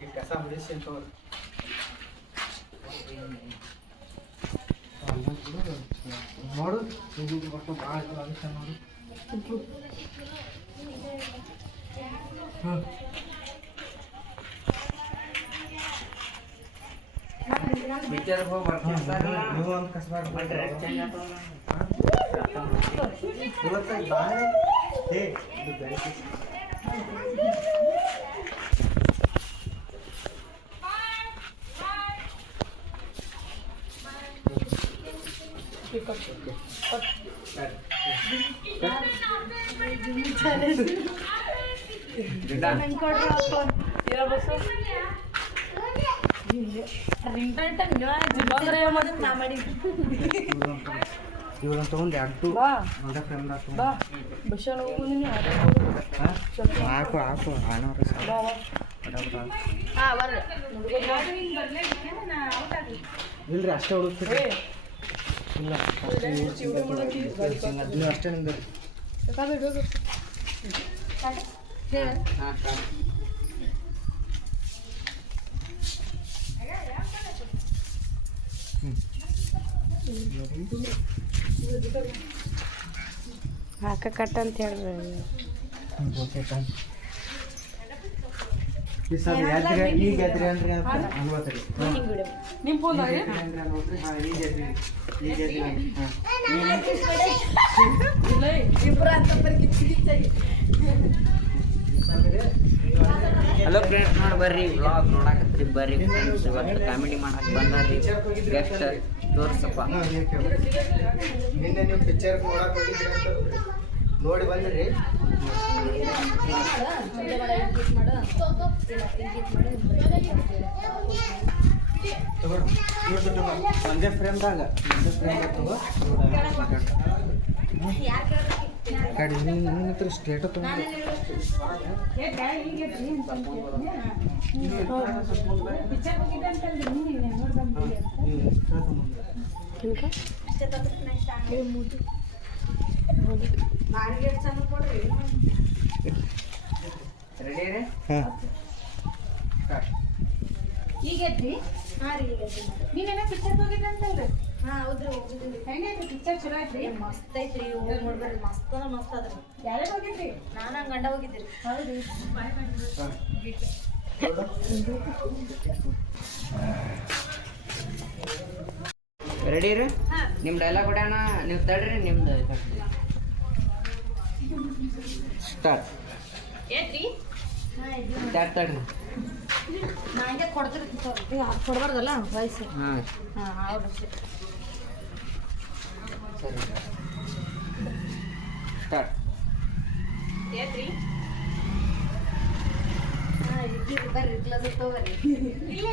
ಈ ಕಸ ಹೊಡಿಸಿ ಅಂತ ನೋಡು ಇದು ಬಟ್ಟು ಭಾಳ ಅದಕ್ಕೆ ನೋಡು ಹಾಂ ಪಿಕ್ಚರ್ಗೆ ಹೋಗಿ ಬರ್ತಿರ್ತಾರಲ್ಲ ನೀವು ಒಂದು ಕಸ ಡ್ರೆಸ್ ಚೇಂಜ್ ಆಗ್ತಾವಲ್ಲ ಇವತ್ತು ಇವ್ರನ್ನ ತೊಗೊಂಡು ಬಾ. ಒಂದೇ ಫ್ರೆಂಡ್ ಬಾ. ಬಸ್ಸಲ್ಲಿ ಹೋಗಿ ಹಾಕು ಹಾಕು. ಹಣವ್ರ ಇಲ್ರಿ ಅಷ್ಟೇ ಹುಡುಕ್ತೀರಿ ಇಲ್ಲ ನೀವು ಅಷ್ಟೇ ನಿಮ್ದು. ಹ್ಞೂ ಹಾಕ ಕಟ್ ಅಂತ ಹೇಳ್ರಿ. ನಿಮ್ಮ ಹಲೋ ಫ್ರೆಂಡ್ಸ್ ನೋಡಿ ಬರ್ರಿ ವ್ಲಾಗ್ ನೋಡಾಕತ್ರಿ ಬರ್ರಿ ಫ್ರೆಂಡ್ಸ್ ಇವತ್ತು ಕಾಮಿಡಿ ಮಾಡಕ್ಕೆ ಬಂದಾರ್ರಿ. ಗೆಸ್ಟ್ ತೋರ್ಸಪ್ಪ. ನಿನ್ನೆ ನೀವು ಪಿಕ್ಚರ್ ನೋಡಕ್ ಹೋಗಿದ್ರಿ ಅಂತ ನೋಡಿ ಬಂದ್ರಿ. ಒಂದೇ ಫ್ರೇಮ್ದಾಗ ಒಂದೇ ಫ್ರೇಮ್ದಾಗ ತಗೋ. ಕಡಿ ನಿನ್ನ ಹತ್ರ ಸ್ಟೇಟ ಈಗ ನೀವೇನ ಪಿಕ್ಚರ್ ಹೋಗಿದ್ರಂತಲ್ರಿ ಮಸ್ತ್ ಐತ್ರಿ ಹೋಗಿ ನೋಡ್ಬೇಡ್ರಿ. ಮಸ್ತ್ ಅಂದ್ರ ಮಸ್ತ್ ಅದ್ರಿ ಯಾರ್ಯಾರು ಹೋಗಿದ್ರಿ? ನಾನು ಹಂಗೆ ಗಂಡ ಹೋಗಿದ್ರಿ ಹೌದು ರೆಡಿ ರೀ? ನಿಮ್ಮ ಡೈಲಾಗ್ ಹೊಡ್ಯಾಣ ನೀವು ತಡ್ರಿ ನಿಮ್ದು ಸ್ಟಾರ್ಟ್ ಇದು ಸ್ಟಾರ್ಟ್ ತಡ್ರಿ. ಕೊಡಬಾರ್ದಲ್ಲ ಕೊಡ್ಬಾರ್ದಲ್ಲ ವಯಸ್ಸು ಹಾಂ. ಹಾ ಹೌದು. ಸರಿ ಸ್ಟಾರ್ಟ್ ಏತ್ರಿ ಹಾ ಇಡ್ಲಿ ಬರ್ರಿ ಕ್ಲಾಸ್ ತಗೋರಿ ಇಲ್ಲ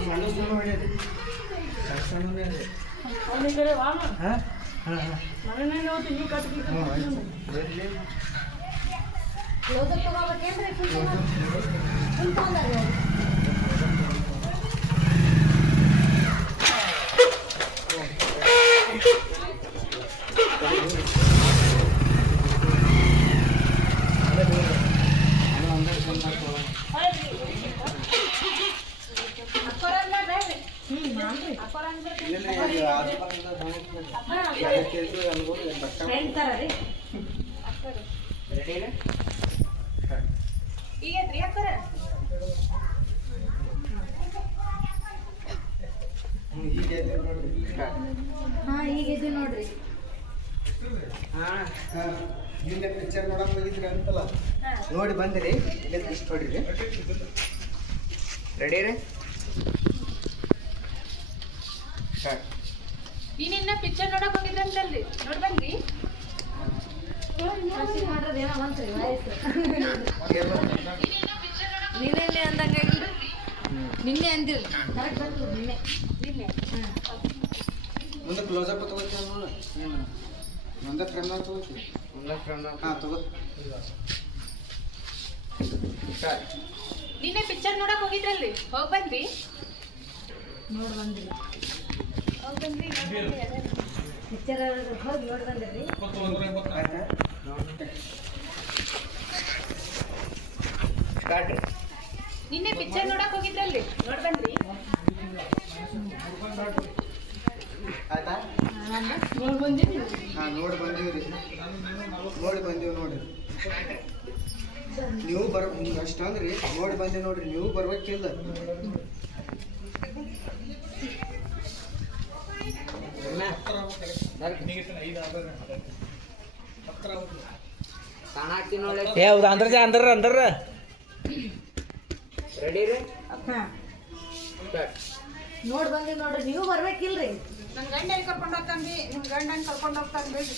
ಸಣ್ಣ ಸಣ್ಣ ಹೊಡ್ಯಾರಿ. ಸಣ್ಣ ಸಣ್ಣ ಹೊಡ್ಯಾರಿ. ಹಾಂ ಹಾಂ ಹಾಂ ಹ್ಞೂ ಆಯ್ತು ಬರ್ಲಿ. ಕ್ಲೋಸ್ ಅಪ್ ತಗೋಬೇಕೇನ್ರಿ ಫುಲ್ ತಗೊಂಡ್ರಿ ಹಾ ಈಗ ಇದು ನೋಡ್ರಿ. ಹಾಂ ಹಾಂ, ನಿನ್ನೆ ಪಿಕ್ಚರ್ ನೋಡಕ್ ಹೋಗಿದ್ರಿ ಅಂತಲ್ಲ. ನೋಡಿ ಬಂದಿರಿ. ಇಲ್ಲೇ ಇಷ್ಟು ಹೊಡಿರಿ ರೆಡಿ ರೀ? ನೀನಿನ್ನ ಪಿಕ್ಚರ್ ನೋಡಕ್ ನೋಡಿ ಬನ್ನಿ ಬಂದ್ರಿ ಮಾಡ್ರದ್ ಏನೋ ಬಂತ್ರಿ ವಯಸ್ಸು ನಿನ್ನೆ ಅಂದಂಗ ನಿನ್ನೆ ಅಂದಿರಲ್ಲ. ಕರೆಕ್ಟ್ ಬಂತು ನಿನ್ನೆ. ನಿನ್ನೆ. ಮುಂದೆ ಕ್ಲೋಸ್ ಅಪ್ ತಗೋತೀನಿ ನೋಡು? ಹ್ಞೂ ಒಂದೇ ಅಂತ ತಗೋತೀವಿ ಒಂದೇ ಫ್ರೆಂಡ್ ಹಾಂ ತಗೋ. ಸ್ಟಾರ್ಟ್ ನಿನ್ನೆ ಪಿಕ್ಚರ್ ನೋಡಕ್ ಹೋಗಿದ್ರಲ್ರಿ ನೋಡಿ ಬಂದ್ರಿ ನೋಡ್ ಬಂದ್ರಿ ಪಿಕ್ಚರ್ ಹೋಗಿ ನೋಡಿ ಬಂದ್ರಿ ಆಯ್ತಾ? ಸ್ಟಾರ್ಟ್. ರೀ ನಿನ್ನೆ ಪಿಕ್ಚರ್ ನೋಡಕ್ ಹೋಗಿದ್ರಲ್ಲಿ ನೋಡ್ ಬಂದ್ರಿ ಆಯ್ತಾ? ನೋಡಿ ಬಂದೀನಿ ಹಾ ನೋಡಿ ಬಂದೀವಿ ರೀ. ನೋಡಿ ಬಂದೀವಿ ನೋಡ್ರಿ ನೀವು ಬರ ಅಷ್ಟಂದ್ರಿ ನೋಡಿ ಬಂದೆ ನೋಡ್ರಿ ನೀವು ಬರ್ಬೇಕಿಲ್ಲ. ಅಂದ್ರ ಅಂದ್ರ ಅಂದ್ರ ರೆಡಿ ರೀ? ಹಾ ನೋಡ್ ಬಂದ್ರಿ ನೋಡ್ರಿ ನೀವು ಬರ್ಬೇಕಿಲ್ರಿ? ನನ್ನ ಗಂಡ ಹೆಂಗ್ ಕರ್ಕೊಂಡು ಹೋಗ್ತಾನ್ರಿ? ನಿಮ್ಮ ಹೆಂಗ್ ಕರ್ಕೊಂಡು ಹೋಗ್ತಾನೆ ಬೇಡಿ.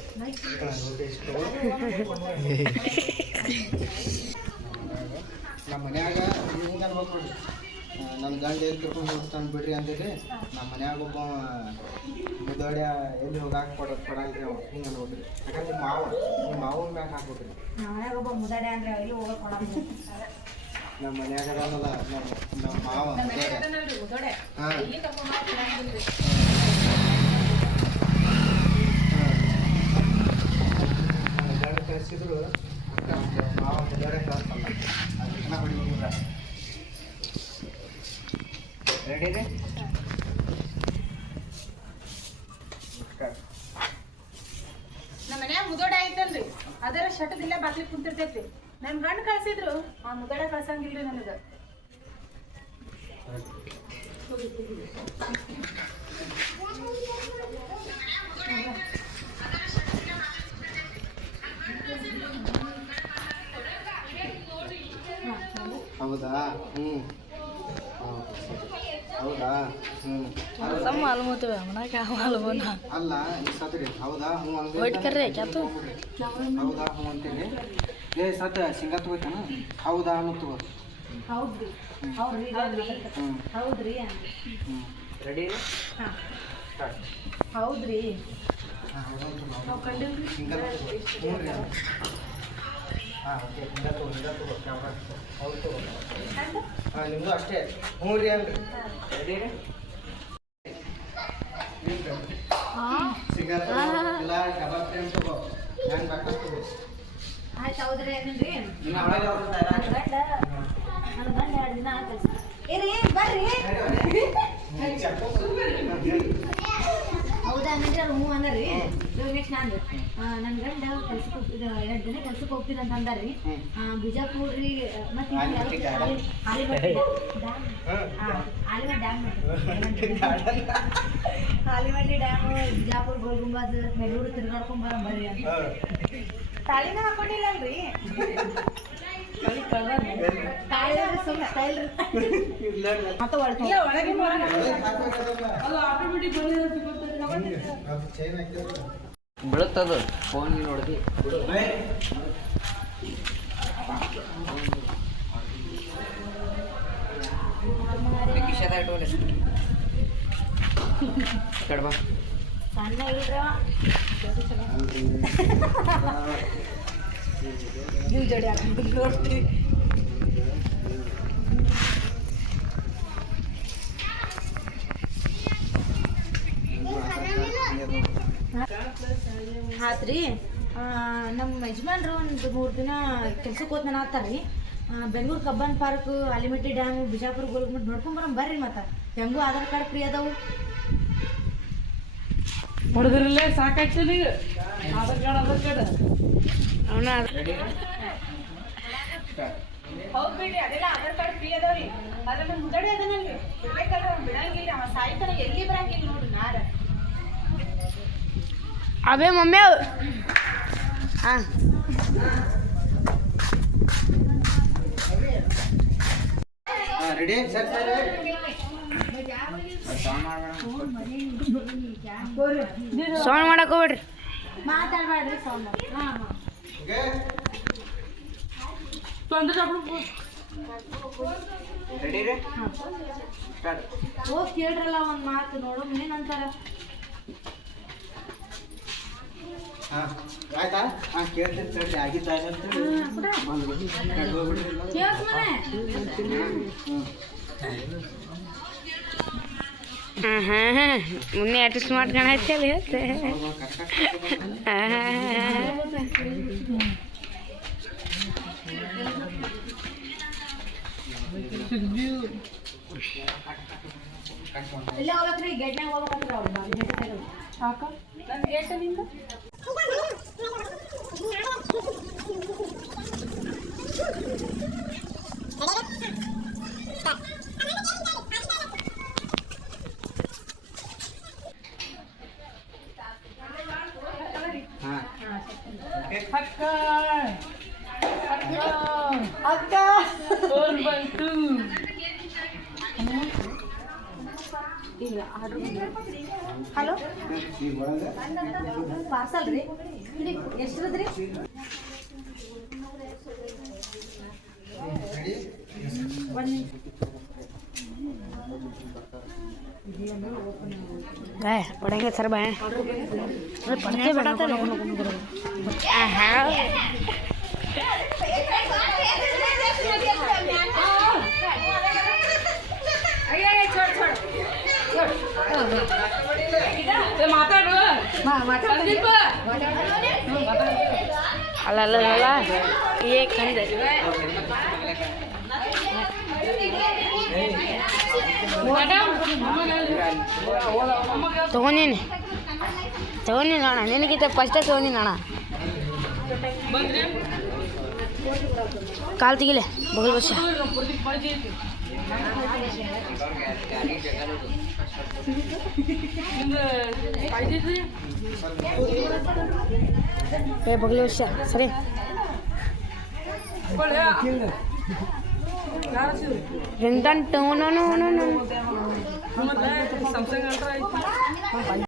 ನಮ್ಮ ಮನ್ಯಾಗ ಹಿಂಗೆ ಅನ್ಬೇಕು ನೋಡ್ರಿ ನನ್ನ ಗಂಡ ಎಲ್ಲಿ ಕರ್ಕೊಂಡು ಹೋಗ್ತಾನೆ ಬಿಡ್ರಿ ಅಂದಿದ್ರೆ ನಮ್ಮ ಮನ್ಯಾಗ ಒಬ್ಬ ಮುದೋಡ್ಯ ಎಲ್ಲಿ ಹೋಗಾಕ ಕೊಡ ಕೊಡಲ್ರಿ ಅವ. ಹಿಂಗೆ ಅನ್ಬೋದ್ರಿ ಯಾಕಂದ್ರೆ ಮಾವ ನಿಮ್ಮ ಮಾವನ ಮ್ಯಾಗ ಹಾಕ್ಬೇಕ್ರಿ ಕೊಡಲ್ಲ ನಮ್ಮ ಮನ್ಯಾಗ ಅದಲ್ಲ ನಮ್ಮ ನಮ್ಮ ಮಾವ ಹಾಂ ಇಲ್ಲಿ ಕರ್ಕೊಂಡು ಹೋಗ್ತಾನೆ ಗಂಡ ಕಳಿಸಿದ್ರು ಮಾವ ಮುದೋಡ್ಯ ಕಳಿಸಲ್ಲ ಅದನ್ನ ಹೊಡಿಲಿಲ್ಲ ರೆಡಿ ರೀ ನಮ್ಮ ಮನ್ಯಾಗ ಮುದೋಡೆ ಐತಲ್ರಿ ಅದರ ಶಟದಿಲ್ಲ ಬಾಗ್ಲಿ ಕುಂತಿರ್ತೈತಿ ನನ್ ಗಂಡ ಕಳ್ಸಿದ್ರು. ಆ ಮುಗಡ ಕಳ್ಸಂಗಿಲ್ರಿ ನನಗ. ಹೌದಾ? ಹ್ಞೂ ಹೌದಾ? ಹ್ಞೂ ಸಮ ಅಲ್ಮೋತವೆ ಮನಾಗ ಅಲ್ಬೋನ ಅಲ್ಲ ಈ ಸತ್ರಿ ಹೌದಾ? ಹ್ಞೂ ಅಂದ್ರೆ ಕ್ಯಾತು? ಹೌದಾ? ಹ್ಞೂ ಅಂತೇಳಿ ಏ ಸತ್ ಸಿಂಗ ತಗೋತಾನ ಹೌದಾ ಅನ್ನೋ ತಗೋ. ಹೌದ್ರಿ. ಹೌದ್ರಿ ಹ್ಞೂ ಹೌದ್ರಿ. ರೆಡಿ ಹೌದ್ರಿ. ಹಾಂ ಹೌದಾ ಸಿಂಗ ಹ್ಞೂ ರೀ. ಹಾಂ ಓಕೆ. ಸಿಂಗ ತಗೋ ಸಿಂಗ ತಗೋ ಕ್ಯಾಮ್ರಾ. ಹೌದು ತಗೋ. ಹಾಂ ನಿಮ್ಮದು ಅಷ್ಟೇ. ಹ್ಞೂ ರೀ ಅಂದ್ರಿ ರೆಡಿ ರೀ ಸಿಂಗ ತಗೋ ಇಲ್ಲ ಕಬಾಬ್ ಟೈಮ್ ತಗೋ ಹೆಂಗೆ ಬೇಕಾದ್ರೆ ತಗೋ ಒಳಗೆ ಹೋಗ್ತಾ ನನ್ನ ಗಂಡ ನನ್ನ ಗಂಡ ಎರಡು ದಿನ ಆಯ್ತು. ಇರಿ ಬರ್ರಿ. ಹೌದಾ ಅಂದ್ರೆ ಅವ್ರು ಹ್ಞೂ ಅನ್ನರಿ ಇವಾಗ ನೆಕ್ಸ್ಟ್ ನಾನು. ನನ್ನ ಗಂಡ ಕೆಲ್ಸಕ್ಕೆ ಎರಡು ದಿನ ಕೆಲ್ಸಕ್ಕೆ ಹೋಗ್ತೀನಿ ಅಂತ ಅಂದಾರ್ರಿ ಆ, ಬಿಜಾಪುರ ರೀ ಮತ್ತೆ ಗಾರ್ಡನ್. ಡ್ಯಾಮ್ ಹಾಂ. ಆಲಿಮಟ್ಟಿ ಡ್ಯಾಮ್ ಆಲಿಮಟ್ಟಿ ಡ್ಯಾಮ್ ಬಿಜಾಪುರ ಗೋಲ್ಗುಂಬಾದ್ ಬೆಂಗಳೂರು ತಿರ್ಗಾಡ್ಕೊಂಡ್ ಬರೋ ಬರ್ರಿ ಅಂತ. ತಾಳಿನ ಹಾಕೊಂಡಿಲ್ಲಲ್ರಿ? ಬೀಳುತ್ತದು ಫೋನ್ ನೋಡ್ದಿ. ಕಿಶೆದಾಗ ಇಟ್ಕೊಳ್ಳಿ ಕಡ್ ಬಾ. ಸಣ್ಣ ಇಲ್ರ ನೀವು ಆತ್ರಿ ನಮ್ಮ ಯಜಮಾನ್ರು ಒಂದು ಮೂರು ದಿನ ಕೆಲ್ಸಕ್ಕೆ ನಾನು ಆತಾರ್ರಿ Bengaluru Cubbon park ಅಲಿಮಿಟಿ dam, Bijapur Golgumbaz ನೋಡ್ಕೊಂಡ್ ಬರೋಣ ಬರ್ರಿ ಮತ್ತೆ. ಹೆಂಗೂ ಆಧಾರ್ ಕಾರ್ಡ್ ಫ್ರೀ ಅದಾವು. ಹೊಡೆದ್ರಲ್ಲೇ ಸಾಕಾಯ್ತು ಈಗ ಆಧಾರ್ ಕಾರ್ಡ್ ಆಧಾರ್ ಕಾರ್ಡ್. ಅವನ ಹೌದು ಬಿಡಿ ಬಿಡ್ರಿ ಅದೆಲ್ಲ ಆಧಾರ್ ಕಾರ್ಡ್ ಫ್ರೀ ಅದಾವ್ರಿ. ಆದ್ರೆ ನಮ್ಮ ಮುದಡೆ ಅದನಲ್ಲಿ ಬಿಡ್ಬೇಕಲ್ರಿ ಅವ್ನು ಬಿಡಂಗಿಲ್ಲ. ಅವ ಸಾಯ್ತಾನ ಎಲ್ಲಿ ಬರಂಗಿಲ್ಲ ನೋಡ್ರಿ ನಾರ. ಅವೇ ಮಮ್ಮಿ ಹಾಂ. ಹಾಂ ರೆಡಿ ಸರ್ ಸರ್. ಸೌಂಡ್ ಮಾಡಕ್ ಹೋಗ್ಬೇಡ್ರಿ. ಮಾತಾಡ್ಬೇಡ್ರಿ ಸೌಂಡ್. ತೊಂದ್ರೆ ರೆಡಿ ರೀ? ಸ್ಟಾರ್ಟ್ ಹೋಗಿ ಕೇಳ್ರಲ್ಲ ಒಂದ್ ಮಾತು ನೋಡು ಏನಂತಾರ ಹಾಂ. ಆಯ್ತಾ? ಹಾಂ ಕೇಳ್ತೀನಿ ಮುನ್ನೆ ಅಷ್ಟು ಸ್ಮಾರ್ಟ್ ಕಾಣೈತೆ ಅಲ್ಲಿ ಹೇಳ್ತೆ. ಇಲ್ಲೇ ಹೋಗ್ಬೇಕ್ರಿ ಗೇಟ್ನಾಗ ಹೋಗ್ಬೇಕಂದ್ರ ಅವ್ರು ಬಾರಿ ಗೇಟ್ ತೆಗ್ದು. ಈಗ ಒಳಗೆ ಪಾರ್ಸಲ್ ರೀ ಇಲ್ಲಿ ಎಷ್ಟ್ರದ್ರಿ ರೆಡಿ ಬಾಯ್ ಪಡಂಗೆ ಸರ್ ಬಾಯ್ ಪಡಕೆ ಬಿಡತ್ತಾರ ಮಾತಾಡು ಅಲ್ಲ ಅಲ್ಲ ಅಲ್ಲ ಏ ಕಂದೆ ತಗೊಂಡೀನಿ ತಗೊಂಡಿನಿ ಅಣ್ಣ ನಿನಗಿಂತ ಫಸ್ಟೇ ತಗೊಂಡಿನಿ ಅಣ್ಣ ಕಾಲು ತೆಗಿಲೆ ಬಗಲ್ ಐತಿ ಏ ಬಗಲ್ ವರ್ಷ ಸರಿ. ಒಳ್ಳೆ ಯಾರು ಸಿದ್ರು ರಿಂಗ್ ಟನ್